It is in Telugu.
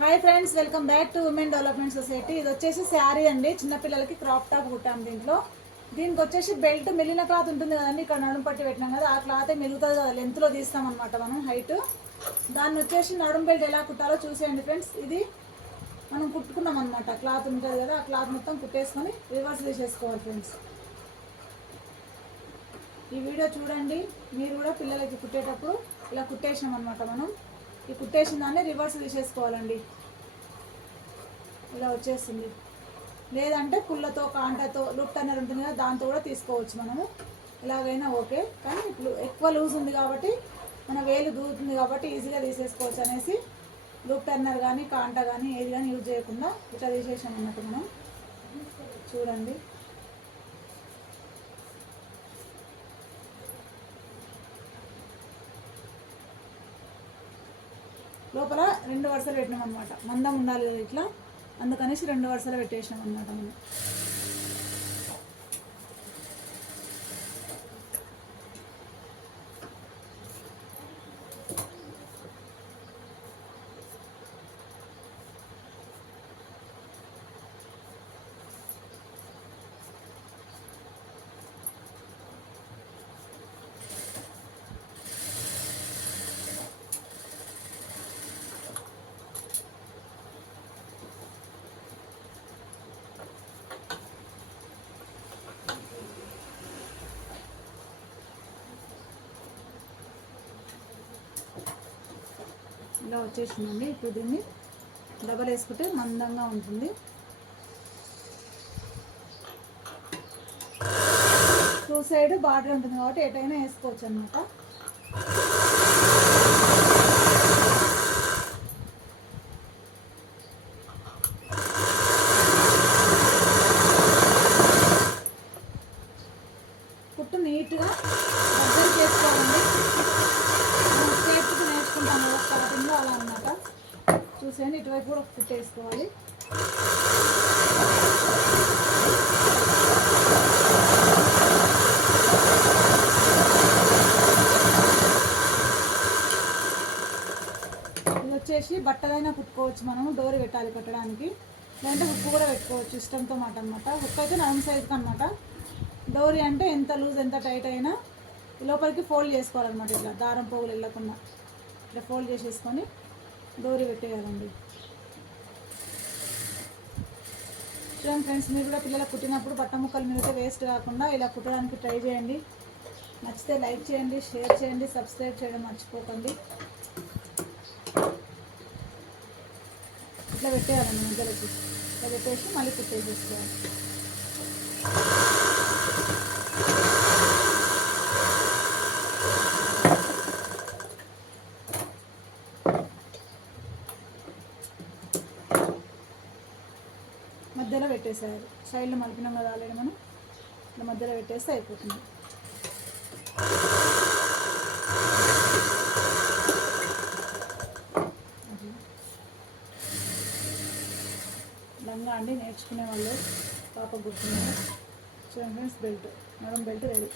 Hi friends welcome back to women development society ఇది వచ్చేసి శారీ అండి. చిన్నపిల్లలకి క్రాప్ టాప్ కుట్టాం దీంట్లో. దీనికి వచ్చేసి బెల్ట్ మిగిలిన క్లాత్ ఉంటుంది కదండి. ఇక్కడ నడుము పట్టి పెట్టినాం కదా ఆ క్లాతే మిగులుతుంది కదా లెంత్లో తీస్తాం మనం హైట్ దాన్ని వచ్చేసి నడుము బెల్ట్ ఎలా కుట్టాలో చూసేయండి ఫ్రెండ్స్ ఇది మనం కుట్టుకున్నాం అనమాట క్లాత్ ఉంటుంది కదా ఆ క్లాత్ మొత్తం కుట్టేసుకొని రివర్స్ తీసేసుకోవాలి ఫ్రెండ్స్ ఈ వీడియో చూడండి. మీరు కూడా పిల్లలకి కుట్టేటప్పుడు ఇలా కుట్టేసినాం అనమాట మనం. ఈ కుట్టేసిన దాన్ని రివర్స్ తీసేసుకోవాలండి. ఇలా వచ్చేస్తుంది. లేదంటే పుల్లతో కాంటతో లుట్ అనేది ఉంటుంది కదా దాంతో కూడా తీసుకోవచ్చు మనము. ఎలాగైనా ఓకే. కానీ ఇప్పుడు ఎక్కువ లూజ్ ఉంది కాబట్టి మన వేలు దూరుతుంది కాబట్టి ఈజీగా తీసేసుకోవచ్చు అనేసి లూప్ టర్నర్ కానీ కాంట కానీ ఏది కానీ యూజ్ చేయకుండా ఇట్లా తీసేసాం అన్నట్టు మనం. చూడండి. లోపల రెండు వరుసలు పెట్టినాం అనమాట మందం ఉండాలి కదా ఇట్లా? అందుకనేసి రెండు వరుసలు పెట్టేసినాం అనమాట మనం. ఇలా వచ్చేసిందండి. ఇప్పుడు దీన్ని డబల్ వేసుకుంటే మందంగా ఉంటుంది. టూ సైడ్ బార్డర్ ఉంటుంది కాబట్టి ఎటైనా వేసుకోవచ్చు అనమాట చూసేయండి ఇటువైపు కూడా కుట్టు వేసుకోవాలి. ఇది వచ్చేసి బట్టలైనా కుట్టుకోవచ్చు మనము డోర్ పెట్టాలి కట్టడానికి. లేదంటే హుక్ కూడా పెట్టుకోవచ్చు ఇష్టంతో మాట అనమాట హుక్ అయితే నైన్ సైజ్కి అనమాట డోరీ అంటే ఎంత లూజ్ ఎంత టైట్ అయినా లోపలికి ఫోల్డ్ చేసుకోవాలన్నమాట ఇట్లా. దారం పోగులు వెళ్ళకుండా. ఇట్లా ఫోల్డ్ చేసేసుకొని డోరీ పెట్టేయాలండి. చూడండి ఫ్రెండ్స్ మీరు కూడా పిల్లలకు కుట్టినప్పుడు బట్ట ముక్కలు మీరైతే వేస్ట్ కాకుండా ఇలా కుట్టడానికి ట్రై చేయండి. నచ్చితే లైక్ చేయండి షేర్ చేయండి సబ్స్క్రైబ్ చేయడం మర్చిపోకండి. ఇట్లా పెట్టేయాలండి మధ్యలోకి ఇట్లా పెట్టేసి మళ్ళీ కుట్టేసేసుకోవాలి. మధ్యలో పెట్టేసేయాలి సైడ్లో మలిపినాం కదా ఆల్రెడీ మనం. ఇట్లా మధ్యలో పెట్టేస్తే అయిపోతుంది. లంగా అండి నేర్చుకునే వాళ్ళు. పాప గుర్తున్నారు చూడండి ఫ్రెండ్స్ బెల్ట్. మనం బెల్ట్ రెడీ.